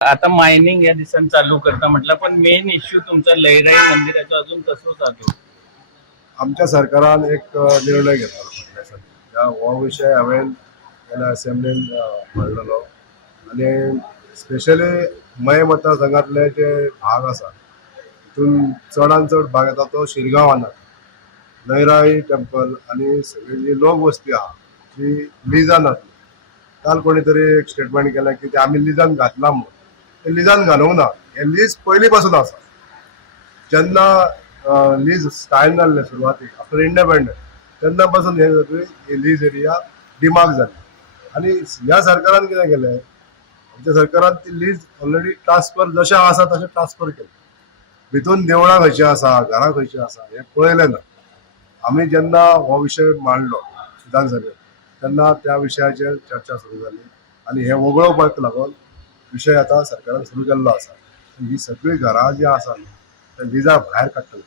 आता मायनिंग या दिवसांत चालू करता म्हटलं, पण मेन इश्यू तुमचा लयराई मंदिराचा अजून तसंच चालू. आमच्या सरकारान एक निर्णय घेतलो म्हटल्यासाठी हो विषय हांवें गेल्या असेंब्लीन मांडलेलो आणि स्पेशली मय मतदारसंघातले जे भाग आसा तितून चडांत चड भाग येता तो शिरगांव लयराई टेम्पल आणि सगळी जी लोक वस्ती आहा जी लिजान आसली. काल कोणी तरी एक स्टेटमेंट केलें की ते आमी लिजान घातला म्हणून. ते लिजान घालूंक ना, हे लीज पयलीं पासून आसा. जेन्ना लीज स्टार्ट जाल्लें सुरवातीक आफ्टर इंडिपेंडन्स तेन्ना पासून हे सगळी लीज एरिया डिमार्क जाली. आनी ह्या सरकारान कितें केलें, आमच्या सरकारान ती लीज ऑलरेडी ट्रान्सफर जशें आसा तशें ट्रान्सफर केलें. भितून देवळां खंयची आसा, घरां खंयची आसा हें पळयलें ना. आमी जेन्ना हो विशय मांडलो विधानसभेत तेन्ना त्या विशयाचेर चर्चा सुरू जाली आनी हे वगळोवपाक लागून विशय आतां सरकारान सुरू केल्लो आसा. ही सगळीं घरां जी आसा त्या लिजा भायर काडटले.